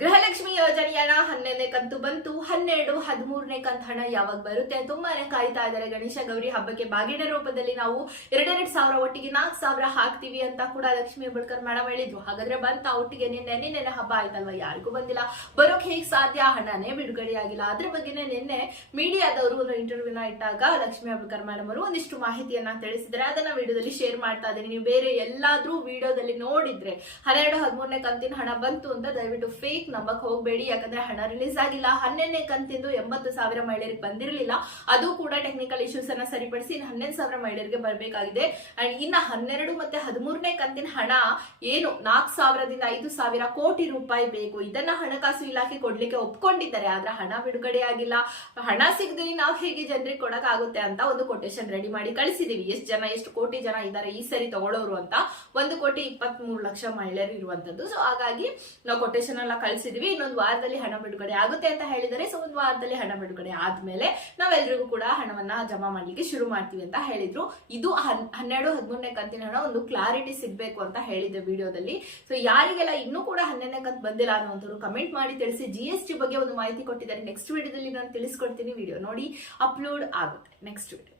ಗೃಹಲಕ್ಷ್ಮಿ ಯೋಜನೆಯ ಹಣ ಹನ್ನೆರಡನೇ ಕಂತು ಬಂತು. ಹನ್ನೆರಡು, ಹದಿಮೂರನೇ ಕಂತು ಹಣ ಯಾವಾಗ ಬರುತ್ತೆ ತುಂಬಾನೇ ಕಾಯ್ತಾ ಇದ್ದಾರೆ ಗಣೇಶ ಗೌರಿ ಹಬ್ಬಕ್ಕೆ ಬಾಗಿನ ರೂಪದಲ್ಲಿ ನಾವು ಎರಡೆರಡು ಸಾವಿರ ಒಟ್ಟಿಗೆ ನಾಲ್ಕು ಸಾವಿರ ಹಾಕ್ತೀವಿ ಅಂತ ಕೂಡ ಲಕ್ಷ್ಮಿ ಹೆಬ್ಬಳ್ಕರ್ ಮೇಡಮ್ ಹೇಳಿದ್ರು. ಹಾಗಾದ್ರೆ ಬಂತ ಒಟ್ಟಿಗೆ ನಿನ್ನೆ ನಿನ್ನೆ ಹಬ್ಬ ಆಯ್ತಲ್ವಾ? ಯಾರಿಗೂ ಬಂದಿಲ್ಲ. ಬರೋಕ್ ಹೇಗ್ ಸಾಧ್ಯ? ಹಣನೇ ಬಿಡುಗಡೆ ಆಗಿಲ್ಲ. ಅದ್ರ ಬಗ್ಗೆನೇ ನಿನ್ನೆ ಮೀಡಿಯಾದವರು ಒಂದು ಇಂಟರ್ವ್ಯೂನ ಇಟ್ಟಾಗ ಲಕ್ಷ್ಮಿ ಹೆಬ್ಬಳ್ಕರ್ ಮೇಡಮ್ ಅವರು ಒಂದಿಷ್ಟು ಮಾಹಿತಿಯನ್ನ ತಿಳಿಸಿದ್ದಾರೆ. ಅದನ್ನ ವಿಡಿಯೋದಲ್ಲಿ ಶೇರ್ ಮಾಡ್ತಾ ಇದ್ದೀನಿ. ನೀವು ಬೇರೆ ಎಲ್ಲಾದ್ರೂ ವಿಡಿಯೋದಲ್ಲಿ ನೋಡಿದ್ರೆ ಹನ್ನೆರಡು, ಹದಿಮೂರನೇ ಕಂತಿನ ಹಣ ಬಂತು ಅಂತ ದಯವಿಟ್ಟು ಫೇಕ್ ನಂಬಕ್ ಹೋಗ್ಬೇಡಿ, ಯಾಕಂದ್ರೆ ಹಣ ರಿಲೀಸ್ ಆಗಿಲ್ಲ. ಹನ್ನೆರಡನೇ ಕಂತಿಂದು ಎಂಬತ್ತು ಸಾವಿರ ಮಹಿಳೆಯರಿಗೆ ಬಂದಿರಲಿಲ್ಲ. ಅದು ಕೂಡ ಟೆಕ್ನಿಕಲ್ ಇಶ್ಯೂಸ್ ಅನ್ನ ಸರಿಪಡಿಸಿ ಇನ್ನು ಹನ್ನೆರಡು ಸಾವಿರ ಮಹಿಳೆಯರಿಗೆ ಬರಬೇಕಾಗಿದೆ. ಅಂಡ್ ಇನ್ನ ಹನ್ನೆರಡು ಮತ್ತೆ ಹದಿಮೂರನೇ ಕಂತಿನ ಹಣ ಏನು? ನಾಲ್ಕು ಸಾವಿರದಿಂದ ಐದು ಸಾವಿರ ಕೋಟಿ ರೂಪಾಯಿ ಬೇಕು. ಇದನ್ನ ಹಣಕಾಸು ಇಲಾಖೆ ಕೊಡ್ಲಿಕ್ಕೆ ಒಪ್ಕೊಂಡಿದ್ದಾರೆ. ಆದ್ರೆ ಹಣ ಬಿಡುಗಡೆ ಆಗಿಲ್ಲ. ಹಣ ಸಿಗದೆ ನಾವು ಹೇಗೆ ಜನರಿಗೆ ಕೊಡಕ್ ಆಗುತ್ತೆ ಅಂತ ಒಂದು ಕೊಟೇಶನ್ ರೆಡಿ ಮಾಡಿ ಕಳಿಸಿದೀವಿ. ಎಷ್ಟು ಜನ, ಎಷ್ಟು ಕೋಟಿ ಜನ ಇದ್ದಾರೆ ಈ ಸರಿ ತಗೊಳ್ಳೋರು ಅಂತ. ಒಂದು ಕೋಟಿ ಇಪ್ಪತ್ತ್ ಲಕ್ಷ ಮಹಿಳೆಯರು ಇರುವಂತದ್ದು. ಸೊ ಹಾಗಾಗಿ ನಾವು ಕೊಟೇಶನ್ ಎಲ್ಲ ಕಳಿಸಿದ್ವಿ. ಇನ್ನೊಂದು ವಾರದಲ್ಲಿ ಹಣ ಬಿಡುಗಡೆ ಆಗುತ್ತೆ ಅಂತ ಹೇಳಿದರೆ ಸೊ ಒಂದು ವಾರದಲ್ಲಿ ಹಣ ಬಿಡುಗಡೆ ಆದ್ಮೇಲೆ ನಾವೆಲ್ಲರಿಗೂ ಕೂಡ ಹಣವನ್ನ ಜಮಾ ಮಾಡ್ಲಿಕ್ಕೆ ಶುರು ಮಾಡ್ತೀವಿ ಅಂತ ಹೇಳಿದ್ರು. ಇದು ಹನ್- ಹನ್ನೆರಡು, ಹದಿಮೂರನೇ ಕಂತಿನ ಹಣ ಒಂದು ಕ್ಲಾರಿಟಿ ಸಿಗ್ಬೇಕು ಅಂತ ಹೇಳಿದ್ದೆ ವಿಡಿಯೋದಲ್ಲಿ. ಸೊ ಯಾರಿಗೆಲ್ಲ ಇನ್ನೂ ಕೂಡ ಹನ್ನೆರಡನೇ ಕಂತು ಬಂದಿಲ್ಲ ಅನ್ನೋಂಥವ್ರು ಕಮೆಂಟ್ ಮಾಡಿ ತಿಳಿಸಿ. ಜಿ ಎಸ್ ಟಿ ಬಗ್ಗೆ ಒಂದು ಮಾಹಿತಿ ಕೊಟ್ಟಿದ್ದಾರೆ. ನೆಕ್ಸ್ಟ್ ವಿಡಿಯೋದಲ್ಲಿ ನಾನು ತಿಳಿಸ್ಕೊಡ್ತೀನಿ. ವಿಡಿಯೋ ನೋಡಿ ಅಪ್ಲೋಡ್ ಆಗುತ್ತೆ. Next video